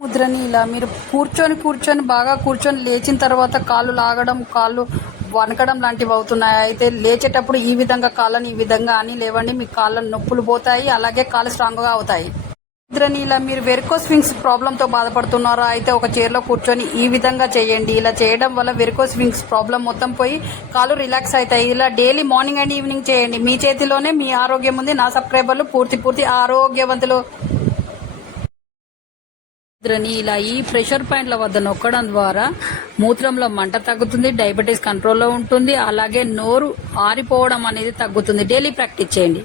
ముద్రని ఇలా మీరు కూర్చొని బాగా కూర్చొని లేచిన తర్వాత కాళ్ళు లాగడం, కాళ్ళు వణకడం లాంటివి అవుతున్నాయి. అయితే లేచేటప్పుడు ఈ విధంగా కాళ్ళని ఈ విధంగా అని లేవండి. మీ కాళ్ళ నొప్పులు పోతాయి, అలాగే కాళ్ళు స్ట్రాంగ్గా అవుతాయి. ముద్రని ఇలా మీరు వెరికోస్ వింగ్స్ ప్రాబ్లంతో బాధపడుతున్నారా? అయితే ఒక చైర్లో కూర్చొని ఈ విధంగా చేయండి. ఇలా చేయడం వల్ల వెరికోస్ వింగ్స్ ప్రాబ్లం మొత్తం పోయి కాళ్ళు రిలాక్స్ అవుతాయి. ఇలా డైలీ మార్నింగ్ అండ్ ఈవినింగ్ చేయండి. మీ చేతిలోనే మీ ఆరోగ్యం ఉంది. నా సబ్స్క్రైబర్లు పూర్తి ఆరోగ్యవంతులు. ముద్రని ఇలా ఈ ప్రెషర్ పాయింట్ల వద్ద నొక్కడం ద్వారా మూత్రంలో మంట తగ్గుతుంది, డయాబెటీస్ కంట్రోల్లో ఉంటుంది, అలాగే నోరు ఆరిపోవడం అనేది తగ్గుతుంది. డైలీ ప్రాక్టీస్ చేయండి.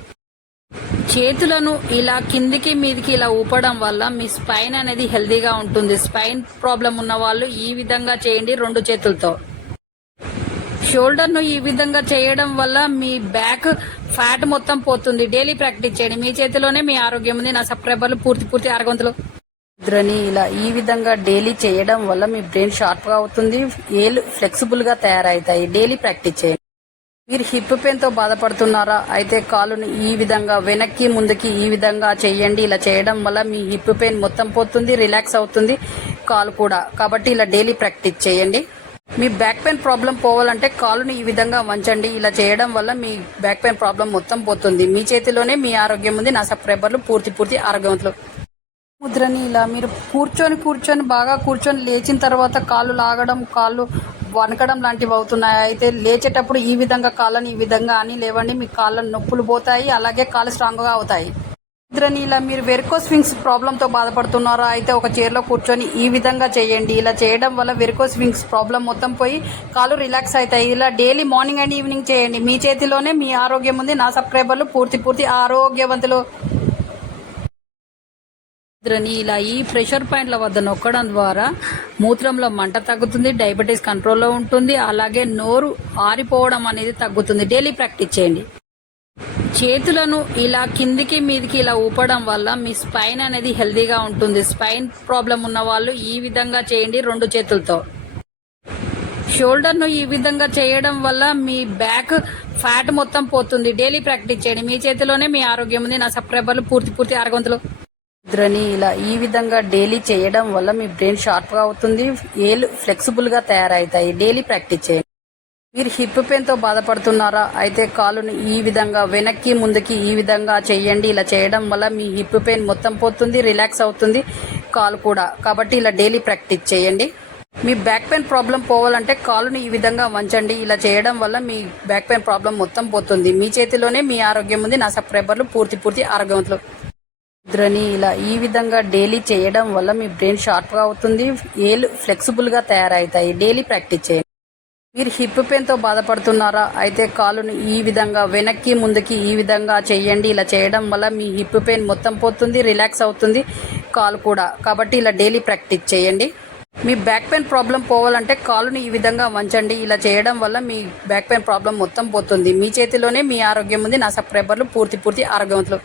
చేతులను ఇలా కిందికి మీదికి ఇలా ఊపడం వల్ల మీ స్పైన్ అనేది హెల్దీగా ఉంటుంది. స్పైన్ ప్రాబ్లం ఉన్న వాళ్ళు ఈ విధంగా చేయండి 2 చేతులతో. షోల్డర్ ను ఈ విధంగా చేయడం వల్ల మీ బ్యాక్ ఫ్యాట్ మొత్తం పోతుంది. డైలీ ప్రాక్టీస్ చేయండి. మీ చేతిలోనే మీ ఆరోగ్యం ఉంది. నా సబ్స్క్రైబర్లు పూర్తి ఆరోగ్యవంతులు. ముద్రని ఇలా ఈ విధంగా డైలీ చేయడం వల్ల మీ బ్రెయిన్ షార్ప్ గా అవుతుంది, ఏలు ఫ్లెక్సిబుల్ గా తయారవుతాయి. డైలీ ప్రాక్టీస్ చేయండి. మీరు హిప్ పెయిన్ తో బాధపడుతున్నారా? అయితే కాలుని ఈ విధంగా వెనక్కి ముందుకి ఈ విధంగా చేయండి. ఇలా చేయడం వల్ల మీ హిప్ పెయిన్ మొత్తం పోతుంది, రిలాక్స్ అవుతుంది కాలు కూడా. కాబట్టి ఇలా డైలీ ప్రాక్టీస్ చేయండి. మీ బ్యాక్ పెయిన్ ప్రాబ్లం పోవాలంటే కాలుని ఈ విధంగా వంచండి. ఇలా చేయడం వల్ల మీ బ్యాక్ పెయిన్ ప్రాబ్లం మొత్తం పోతుంది. మీ చేతిలోనే మీ ఆరోగ్యం ఉంది. నా సబ్స్క్రైబర్లు పూర్తి ఆరోగ్యవంతులు. ముద్రని ఇలా మీరు కూర్చొని బాగా కూర్చొని లేచిన తర్వాత కాళ్ళు లాగడం, కాళ్ళు వణకడం లాంటివి అవుతున్నాయి. అయితే లేచేటప్పుడు ఈ విధంగా కాళ్ళని ఈ విధంగా అని లేవండి. మీ కాళ్ళ నొప్పులు పోతాయి, అలాగే కాళ్ళు స్ట్రాంగ్గా అవుతాయి. ముద్రని ఇలా మీరు వెరికోస్ వింగ్స్ ప్రాబ్లంతో బాధపడుతున్నారా? అయితే ఒక చైర్లో కూర్చొని ఈ విధంగా చేయండి. ఇలా చేయడం వల్ల వెరికోస్ వింగ్స్ ప్రాబ్లం మొత్తం పోయి కాళ్ళు రిలాక్స్ అవుతాయి. ఇలా డైలీ మార్నింగ్ అండ్ ఈవినింగ్ చేయండి. మీ చేతిలోనే మీ ఆరోగ్యం ఉంది. నా సబ్స్క్రైబర్లు పూర్తి ఆరోగ్యవంతులు. ముద్రని ఇలా ఈ ప్రెషర్ పాయింట్ల వద్ద నొక్కడం ద్వారా మూత్రంలో మంట తగ్గుతుంది, డయాబెటీస్ కంట్రోల్లో ఉంటుంది, అలాగే నోరు ఆరిపోవడం అనేది తగ్గుతుంది. డైలీ ప్రాక్టీస్ చేయండి. చేతులను ఇలా కిందికి మీదికి ఇలా ఊపడం వల్ల మీ స్పైన్ అనేది హెల్దీగా ఉంటుంది. స్పైన్ ప్రాబ్లం ఉన్న వాళ్ళు ఈ విధంగా చేయండి 2 చేతులతో. షోల్డర్ ను ఈ విధంగా చేయడం వల్ల మీ బ్యాక్ ఫ్యాట్ మొత్తం పోతుంది. డైలీ ప్రాక్టీస్ చేయండి. మీ చేతిలోనే మీ ఆరోగ్యం ఉంది. నా సబ్స్క్రైబర్లు పూర్తి ఆరోగ్యవంతులు. ముద్రని ఇలా ఈ విధంగా డైలీ చేయడం వల్ల మీ బ్రెయిన్ షార్ప్ గా అవుతుంది, ఏలు ఫ్లెక్సిబుల్ గా తయారవుతాయి. డైలీ ప్రాక్టీస్ చేయండి. మీరు హిప్ పెయిన్ తో బాధపడుతున్నారా? అయితే కాలుని ఈ విధంగా వెనక్కి ముందుకి ఈ విధంగా చేయండి. ఇలా చేయడం వల్ల మీ హిప్ పెయిన్ మొత్తం పోతుంది, రిలాక్స్ అవుతుంది కాలు కూడా. కాబట్టి ఇలా డైలీ ప్రాక్టీస్ చేయండి. మీ బ్యాక్ పెయిన్ ప్రాబ్లం పోవాలంటే కాలుని ఈ విధంగా వంచండి. ఇలా చేయడం వల్ల మీ బ్యాక్ పెయిన్ ప్రాబ్లం మొత్తం పోతుంది. మీ చేతిలోనే మీ ఆరోగ్యం ఉంది. నా సబ్స్క్రైబర్లు పూర్తి ఆరోగ్యవంతులు. ముద్రని ఇలా ఈ విధంగా డైలీ చేయడం వల్ల మీ బ్రెయిన్ షార్ప్ గా అవుతుంది, ఏలు ఫ్లెక్సిబుల్ గా తయారవుతాయి. డైలీ ప్రాక్టీస్ చేయండి. మీరు హిప్ పెయిన్ తో బాధపడుతున్నారా? అయితే కాలుని ఈ విధంగా వెనక్కి ముందుకి ఈ విధంగా చేయండి. ఇలా చేయడం వల్ల మీ హిప్ పెయిన్ మొత్తం పోతుంది, రిలాక్స్ అవుతుంది కాలు కూడా. కాబట్టి ఇలా డైలీ ప్రాక్టీస్ చేయండి. మీ బ్యాక్ పెయిన్ ప్రాబ్లం పోవాలంటే కాలుని ఈ విధంగా వంచండి. ఇలా చేయడం వల్ల మీ బ్యాక్ పెయిన్ ప్రాబ్లం మొత్తం పోతుంది. మీ చేతిలోనే మీ ఆరోగ్యం ఉంది. నా సబ్స్క్రైబర్లు పూర్తి ఆరోగ్యవంతులు.